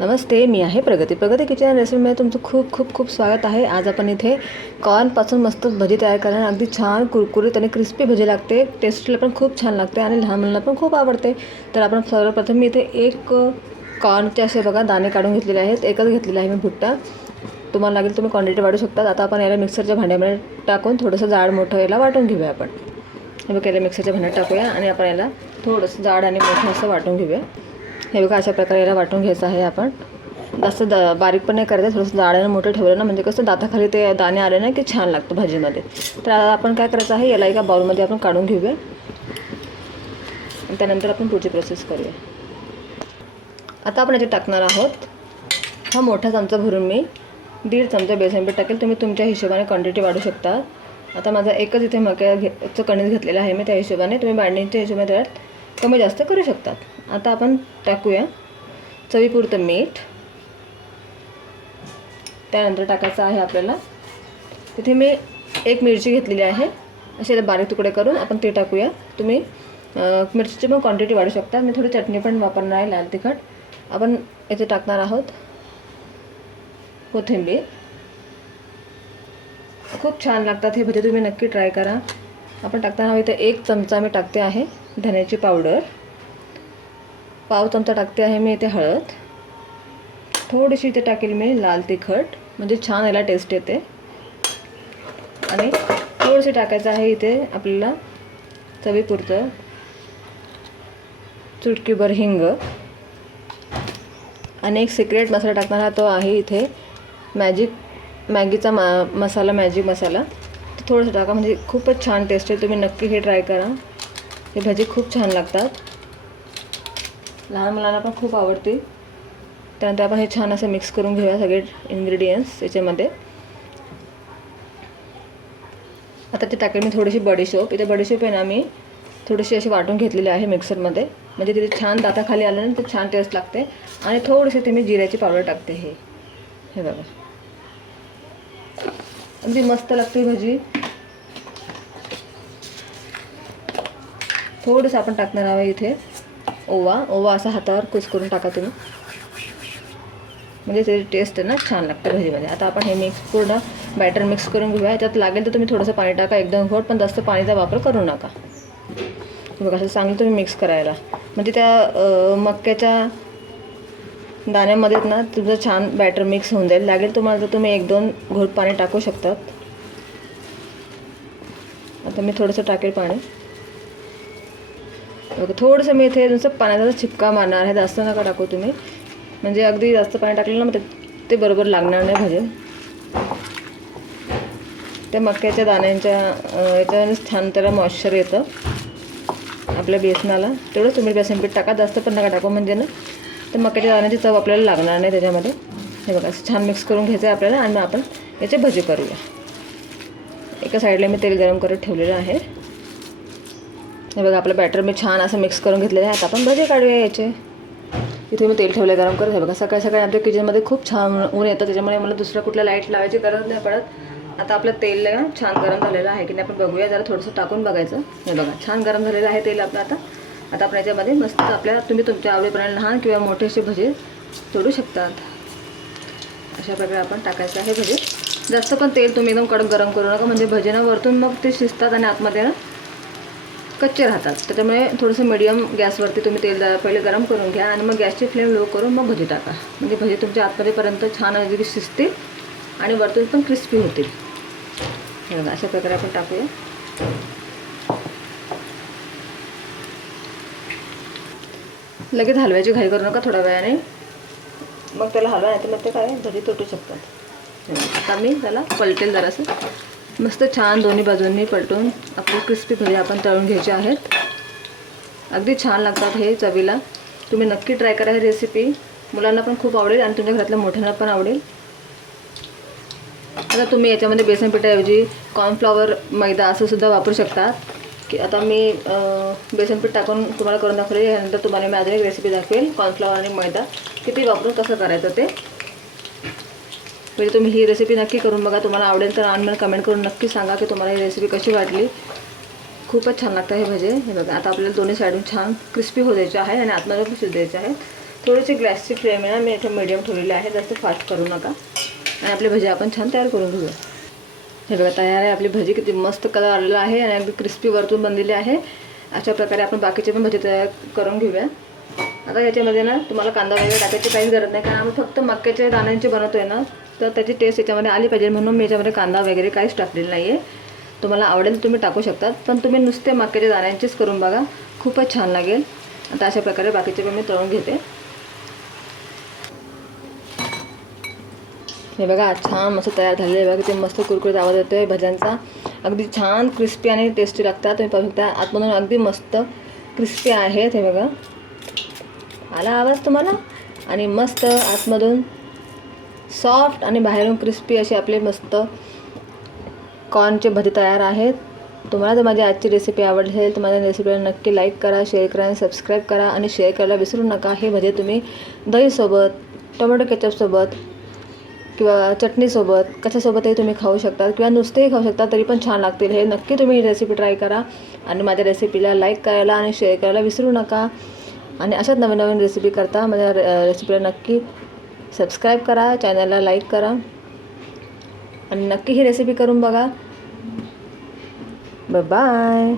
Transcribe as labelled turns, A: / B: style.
A: नमस्ते मी आहे प्रगती. प्रगती किचन रेसिपीमध्ये तुमचं खूप खूप खूप स्वागत आहे. आज आपण इथे कॉर्नपासून मस्त भजी तयार करणार. अगदी छान कुरकुरीत आणि क्रिस्पी भजी लागते. टेस्टला पण खूप छान लागते आणि लहान मुलांना पण खूप आवडते. तर आपण सर्वप्रथम मी इथे एक कॉर्नचे असे बघा दाणे काढून घेतलेले आहेत. एकच घेतलेला आहे मी भुट्टा. तुम्हाला लागेल तुम्ही क्वांटिटी वाढू शकता आता आपण याला मिक्सरच्या भांड्यामध्ये टाकून थोडंसं जाड मोठं याला वाटून घेऊया आपण. हे बघ याला मिक्सरच्या भांड्यात टाकूया आणि आपण याला थोडंसं जाड आणि मोठं असं वाटून घेऊया. हे बघा अशा प्रकारे याला वाटून घ्यायचं आहे आपण. जास्त द बारीक पण नाही करायचं थोडंसं जाड मोठं ठेवलं ना म्हणजे कसं दाताखाली ते दाणे आले ना की छान लागतं भाजीमध्ये. तर आपण काय करायचं आहे याला एका बाउलमध्ये आपण काढून घेऊया. त्यानंतर आपण पुढची प्रोसेस करूया. आता आपण याच्यात टाकणार आहोत हा मोठा चमचा भरून मी दीड चमचा बेसन पीठ टाकेल. तुम्ही तुमच्या हिशोबाने क्वांटिटी वाढू शकता. आता माझा एकच इथे मक्या घेचं कणीस घेतलेलं आहे मी त्या हिशोबाने. तुम्ही बांडणीच्या हिशोबाने त्यात कमी जास्त करू शकतात. आता आपण टाकूया. चवीपुरतं मीठ. त्यानंतर टाकायचं आहे आपल्याला. तिथे मी एक मिरची घेतलेली आहे. असे बारीक तुकडे करून आपण ते टाकूया. तुम्ही मिरचीची पण क्वांटिटी वाढू शकता. मी थोडी चटणी पण वापरणार आहे लाल तिखट. आपण इथे टाकणार आहोत कोथिंबीर. खूप छान लागतात हे भजे. तुम्ही नक्की ट्राय करा. आपण टाकताना इथे एक चमचा मी टाकते आहे धण्याची पावडर. पाव चमचा टाकते आहे मी इथे हळद. थोडीशी इथे टाकेल मी लाल तिखट म्हणजे छान याला टेस्ट येते. आणि थोडंसं टाकायचं आहे इथे आपल्याला चवीपुरतं चुटकीभर हिंग. आणि एक सिक्रेट मसाला टाकणारा तो आहे इथे मॅजिक मॅगीचा मा मसाला मॅजिक मसाला. थोडंसं टाका म्हणजे खूपच छान टेस्ट आहे. तुम्ही नक्की हे ट्राय करा. हे भजी खूप छान लागतात. लहान मुलांना पण खूप आवडते. त्यानंतर आपण हे छान असं मिक्स करून घेऊया सगळे इन्ग्रेडियंट्स याच्यामध्ये. आता ते टाकेल मी थोडीशी बडीशोप इथे बडीशोप आहे ना मी थोडीशी अशी वाटून घेतलेली आहे मिक्सरमध्ये म्हणजे तिथे छान दाताखाली आलं ना ते छान टेस्ट लागते. आणि थोडीशी ते मी जिऱ्याची पावडर टाकते हे. हे बघा. अगदी मस्त लागते भजी. थोडंसं आपण टाकणार आहोत इथे. ओवा ओवा असा हातावर कुसकरून टाका तुम्ही. म्हणजे त्याची टेस्ट आहे ना छान लागते भजीमध्ये आता आपण हे मिक्स पूर्ण बॅटर मिक्स करून घेऊया. त्यात लागेल तर तुम्ही थोडंसं पाणी टाका एकदम घोट पण जास्त पाणीचा वापर करू नका. बघा असं चांगलं तुम्ही मिक्स करायला. म्हणजे त्या मक्याच्या दाण्यामध्येच ना तुमचं छान बॅटर मिक्स होऊन जाईल. लागेल तुम्हाला तर तुम्ही एक दोन घोट पाणी टाकू शकतात. आता मी थोडंसं टाकेल पाणी. बघा थोडंसं मी इथे नुसतं पाण्याचा चिपका मारणार आहे जास्त नका टाकू तुम्ही. म्हणजे अगदी जास्त पाणी टाकलं ना मग ते- बरोबर लागणार नाही भजे. त्या मक्याच्या दाण्यांच्या अं, याच्याने छान त्याला मॉइश्चर येतं. आपल्या बेसनाला. तेवढंच तुम्ही बेसन पीठ टाका जास्त पण नका टाकू म्हणजे ना तर मक्याच्या दाण्याची चव आपल्याला लागणार नाही त्याच्यामध्ये. हे बघा असं छान मिक्स करून घ्यायचं आहे आपल्याला आणि मग आपण याचे भजे करूया. एका साईडला मी तेल गरम करत ठेवलेलं आहे. हे बघा आपलं बॅटर मी छान असं मिक्स करून घेतलेलं आहे आता आपण भजे काढूया याचे. इथे मी तेल ठेवलं गरम करत हे बघा सकाळी सकाळी आमच्या किचनमध्ये खूप छान ऊन येतं त्याच्यामुळे मला दुसरं कुठल्या लाइट लावायची गरज नाही पडत. आता आपलं तेल छान गरम झालेलं आहे की नाही आपण बघूया जरा थोडंसं टाकून बघायचं. हे बघा छान गरम झालेलं आहे तेल आपलं आता. आता आपण याच्यामध्ये मस्त आपल्याला तुम्ही तुमच्या आवडीप्रमाणे लहान किंवा मोठे असे भजे तोडू शकतात अशा प्रकारे आपण टाकायचं आहे भजे. जास्त पण तेल तुम्ही एकदम कडक गरम करू नका म्हणजे भजे ना वरतून मग ते शिजतात आणि आतमध्ये ना कच्चे राहतात. त्याच्यामुळे थोडंसं मीडियम गॅसवरती तुम्ही तेल जरा पहिले गरम करून घ्या आणि मग गॅसची फ्लेम लो करून मग भजी टाका. म्हणजे भजी तुमच्या आतमध्येपर्यंत छान अगदी शिजतील आणि वरतून पण क्रिस्पी होतील. बघा अशा प्रकारे आपण टाकूया. लगेच हलव्याची घाई करू नका थोड्या वेळाने. मग त्याला हलवा नाही तर मग ते काय भजी तुटू शकतात. आता मी त्याला पलटेल जरासं. मस्त छान दोन्ही बाजूंनी पलटून आपली क्रिस्पी भजे आपण तळून घ्यायचे आहेत. अगदी छान लागतात हे चवीला. तुम्ही नक्की ट्राय करा ही रेसिपी मुलांना पण खूप आवडेल आणि तुमच्या घरातल्या मोठ्यांना पण आवडेल. आता तुम्ही याच्यामध्ये बेसन पिठाऐवजी कॉर्नफ्लॉवर मैदा असं सुद्धा वापरू शकता की आता मी बेसनपीठ बेसन पीठ टाकून तुम्हाला करून दाखवले यानंतर तुम्हाला मी अजून एक रेसिपी दाखवेल कॉर्नफ्लॉवर आणि मैदा. किती वापरून कसं करायचं ते. म्हणजे तुम्ही ही रेसिपी नक्की करून बघा. तुम्हाला आवडेल तर आणि मला कमेंट करून नक्की सांगा की तुम्हाला ही रेसिपी कशी वाटली. खूपच छान लागतं हे भजे. हे बघा आता आपल्याला दोन्ही साईडून छान क्रिस्पी हो द्यायचे आहे आणि आतमध्ये पण शिजू द्यायचे आहे. थोडीशी ग्लॅसची फ्लेम आहे ना मी इथं मीडियम ठेवलेली आहे जास्त फास्ट करू नका. आणि आपले भजे आपण छान तयार करून घेऊया. हे बघा तयार आहे. आपली भजी किती मस्त कलर आलेला आहे आणि अगदी क्रिस्पी वरतून बनलेली आहे. अशा प्रकारे आपण बाकीचे पण भजी तयार करून घेऊया. आता याच्यामध्ये ना तुम्हाला कांदा वगैरे टाकायची काहीच गरज नाही कारण आम्ही फक्त मक्याच्या दाण्यांचे आहे ना. तर त्याची टेस्ट याच्यामध्ये आली पाहिजे म्हणून मी याच्यामध्ये कांदा वगैरे काहीच टाकलेलं नाही आहे तुम्हाला आवडेल तर तुम्ही टाकू शकतात. पण तुम्ही नुसते मक्याच्या दाण्यांचेच करून बघा. खूपच छान लागेल. आता अशा प्रकारे बाकीचे पण मी तळून घेते. हे बघा छान मस्त तयार झालेलं आहे. बघा ते मस्त कुरकुरीत आवाज येतो आहे भज्यांचा. अगदी छान क्रिस्पी आणि टेस्टी लागतात. तुम्ही पाहू शकता आतमधून अगदी मस्त क्रिस्पी आहेत. हे बघा. आला आवाज तुम्हाला? आणि मस्त आतमधून सॉफ्ट आणि बाहेरून क्रिस्पी असे आपले मस्त कॉर्नचे भजे तयार आहेत. तुम्हाला जर माझी आजची रेसिपी आवडली असेल तर माझ्या रेसिपीला नक्की लाईक करा शेअर करा आणि सबस्क्राईब करा आणि शेअर करायला विसरू नका. हे भजे तुम्ही दहीसोबत टोमॅटो केचपसोबत किंवा चटणीसोबत कशासोबतही तुम्ही खाऊ शकता किंवा नुसतेही खाऊ शकता तरी पण छान लागतील. हे नक्की तुम्ही ही रेसिपी ट्राय करा आणि माझ्या रेसिपीला लाईक करायला आणि शेअर करायला विसरू नका. आणि अशाच नवीन नवीन रेसिपी करता माझ्या रेसिपीला नक्की सबस्क्राईब करा चॅनलला लाईक करा. आणि नक्की ही रेसिपी करून बघा. बाय